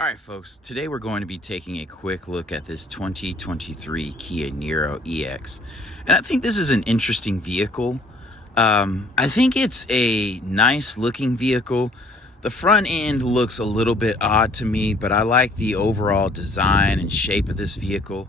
All right, folks, today we're going to be taking a quick look at this 2023 Kia Nero EX. And I think this is an interesting vehicle. I think it's a nice looking vehicle. The front end looks a little bit odd to me, but I like the overall design and shape of this vehicle.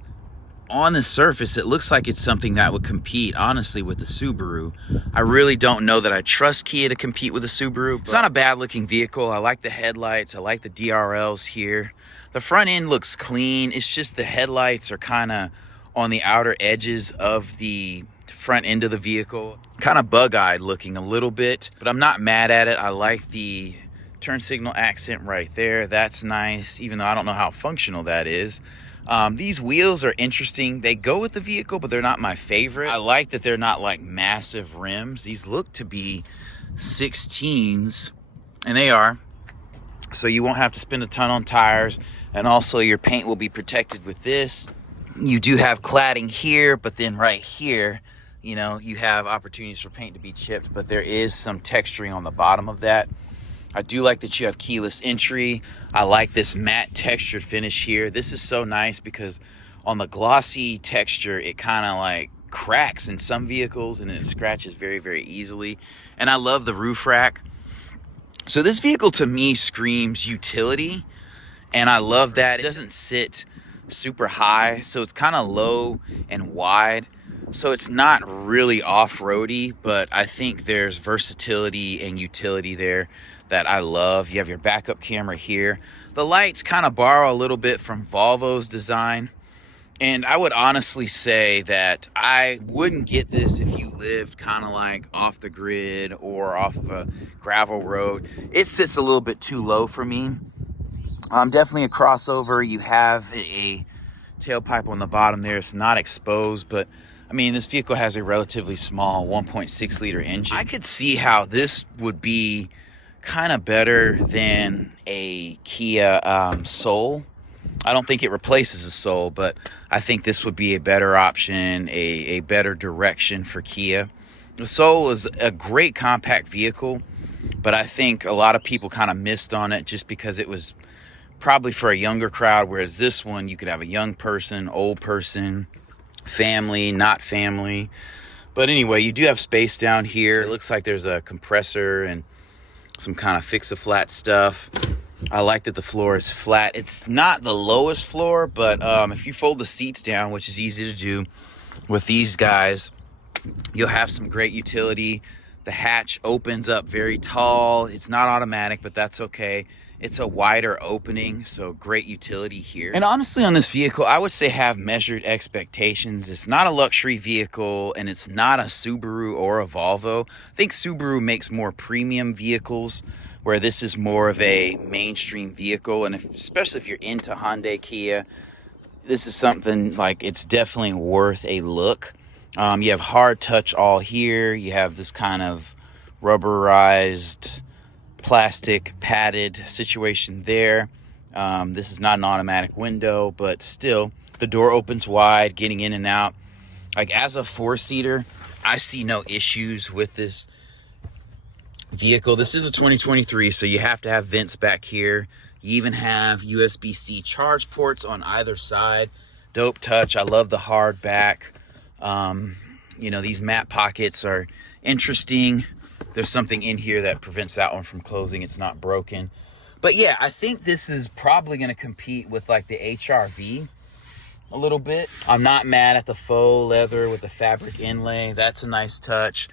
On the surface, it looks like it's something that would compete, honestly, with the Subaru. I really don't know that I trust Kia to compete with the Subaru. It's not a bad looking vehicle. I like the headlights. I like the DRLs here. The front end looks clean. It's just the headlights are kind of on the outer edges of the front end of the vehicle. Kind of bug-eyed looking a little bit, but I'm not mad at it. I like the turn signal accent right there. That's nice, even though I don't know how functional that is. These wheels are interesting. They go with the vehicle, but they're not my favorite. I like that they're not like massive rims. These look to be 16s, and they are. So you won't have to spend a ton on tires, and also your paint will be protected with this. You do have cladding here, but then right here, you know, you have opportunities for paint to be chipped, but there is some texturing on the bottom of that. I do like that you have keyless entry. I like this matte textured finish here. This is so nice because on the glossy texture, it kind of like cracks in some vehicles and it scratches very, very easily. And I love the roof rack. So this vehicle to me screams utility, and I love that. It doesn't sit super high, so it's kind of low and wide. So it's not really off-roady, but I think there's versatility and utility there that I love. You have your backup camera here. The lights kind of borrow a little bit from Volvo's design. And I would honestly say that I wouldn't get this if you lived kind of like off the grid or off of a gravel road. It sits a little bit too low for me. Definitely a crossover. You have a tailpipe on the bottom there. It's not exposed, but I mean, this vehicle has a relatively small 1.6 liter engine. I could see how this would be kind of better than a Kia Soul. I don't think it replaces a Soul, but I think this would be a better option, a better direction for Kia. The Soul is a great compact vehicle, but I think a lot of people kind of missed on it just because it was probably for a younger crowd, whereas this one, you could have a young person, old person, family, not family. But anyway, you do have space down here. It looks like there's a compressor and some kind of fix-a-flat stuff. I like that the floor is flat. It's not the lowest floor, but if you fold the seats down, which is easy to do with these guys, you'll have some great utility. The hatch opens up very tall. It's not automatic, but that's okay. It's a wider opening, so great utility here. And honestly, on this vehicle, I would say have measured expectations. It's not a luxury vehicle, and it's not a Subaru or a Volvo. I think Subaru makes more premium vehicles, where this is more of a mainstream vehicle. And especially if you're into Hyundai, Kia, this is something like it's definitely worth a look. You have hard touch all here. You have this kind of rubberized plastic padded situation there. This is not an automatic window, but still the door opens wide, getting in and out. Like as a four-seater, I see no issues with this vehicle. This is a 2023, so you have to have vents back here. You even have USB-C charge ports on either side. Dope touch. I love the hard back. You know, these matte pockets are interesting. There's something in here that prevents that one from closing. It's not broken. But yeah, I think this is probably going to compete with like the HRV a little bit. I'm not mad at the faux leather with the fabric inlay. That's a nice touch.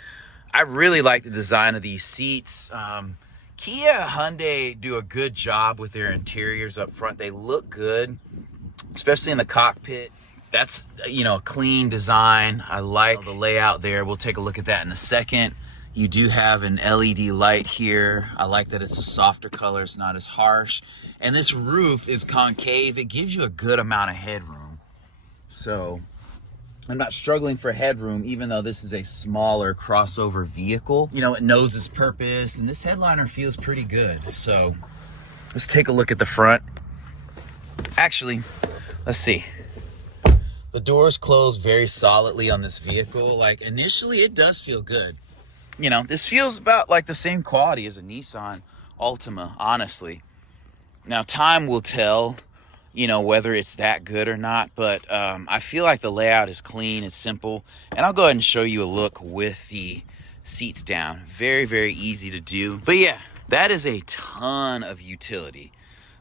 I really like the design of these seats. Kia, Hyundai do a good job with their interiors up front. They look good, especially in the cockpit. That's, you know, a clean design. I like the layout there. We'll take a look at that in a second. You do have an LED light here. I like that it's a softer color. It's not as harsh. And this roof is concave. It gives you a good amount of headroom. So I'm not struggling for headroom, even though this is a smaller crossover vehicle. You know, it knows its purpose, and this headliner feels pretty good. So let's take a look at the front. Actually, let's see. The doors close very solidly on this vehicle. Like initially, it does feel good. You know, this feels about like the same quality as a Nissan Altima, honestly. Now, time will tell, whether it's that good or not, but I feel like the layout is clean, it's simple, and I'll go ahead and show you a look with the seats down. Very, very easy to do. But yeah, that is a ton of utility,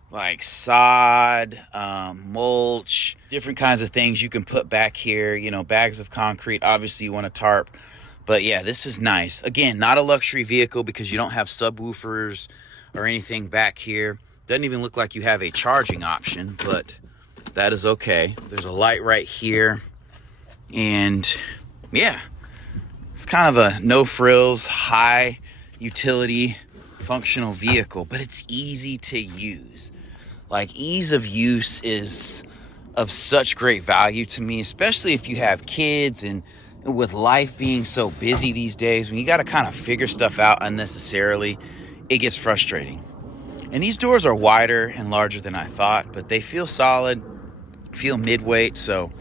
like sod, mulch, different kinds of things you can put back here, bags of concrete. Obviously you want a tarp, but yeah, this is nice. Again, not a luxury vehicle because you don't have subwoofers or anything back here. Doesn't even look like you have a charging option, but that is okay. There's a light right here, and yeah, it's kind of a no frills, high utility, functional vehicle, but it's easy to use. Like, ease of use is of such great value to me, especially if you have kids, and with life being so busy these days, when you got to kind of figure stuff out unnecessarily, it gets frustrating. And these doors are wider and larger than I thought, but they feel solid, feel mid-weight, so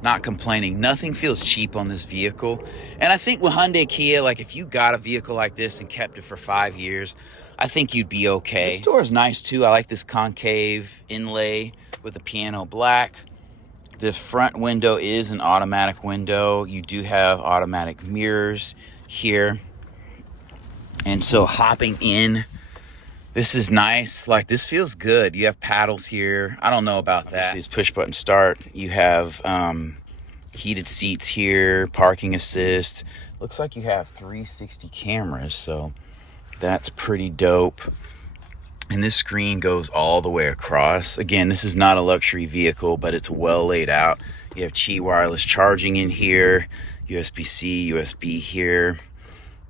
not complaining. Nothing feels cheap on this vehicle. And I think with Hyundai Kia, like, if you got a vehicle like this and kept it for 5 years, I think you'd be okay. This door is nice too. I like this concave inlay with the piano black. The front window is an automatic window. You do have automatic mirrors here. And so hopping in, this is nice. Like, this feels good. You have paddles here. I don't know about that. It's push button start. You have heated seats here, parking assist. Looks like you have 360 cameras, so that's pretty dope. And this screen goes all the way across. Again, this is not a luxury vehicle, but it's well laid out. You have Qi wireless charging in here, USB-C, USB here.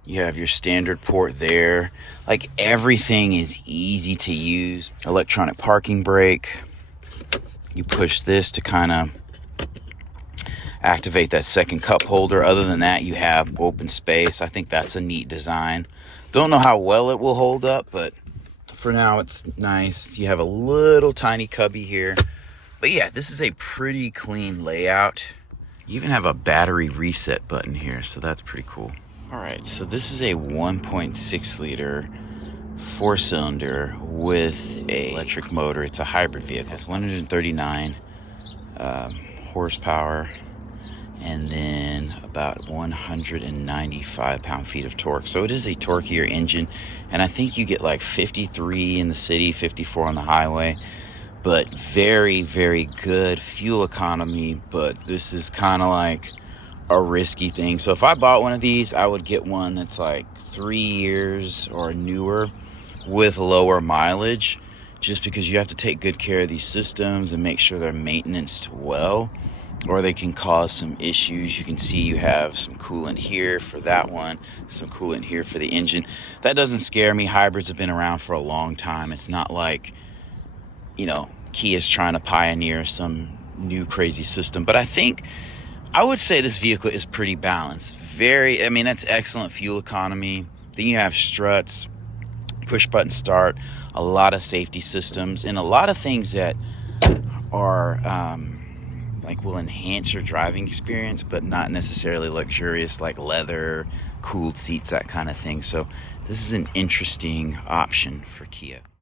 You have your standard port there. Like, everything is easy to use. Electronic parking brake. You push this to kind of activate that second cup holder. Other than that, you have open space. I think that's a neat design. Don't know how well it will hold up, but for now it's nice. You have a little tiny cubby here. But yeah, this is a pretty clean layout. You even have a battery reset button here, so that's pretty cool. All right, so this is a 1.6 liter 4-cylinder with a electric motor. It's a hybrid vehicle. It's 139 horsepower, and then about 195 pound-feet of torque. So it is a torqueier engine, and I think you get like 53 in the city, 54 on the highway. But very, very good fuel economy. But this is kind of like a risky thing. So if I bought one of these, I would get one that's like 3 years or newer with lower mileage, just because you have to take good care of these systems and make sure they're maintained well, or they can cause some issues. You can see you have some coolant here for that one, some coolant here for the engine. That doesn't scare me. Hybrids have been around for a long time. It's not like, Kia's trying to pioneer some new crazy system. But I would say this vehicle is pretty balanced. That's excellent fuel economy. Then you have struts, push button start, a lot of safety systems, and a lot of things that are will enhance your driving experience, but not necessarily luxurious, like leather, cooled seats, that kind of thing. So this is an interesting option for Kia.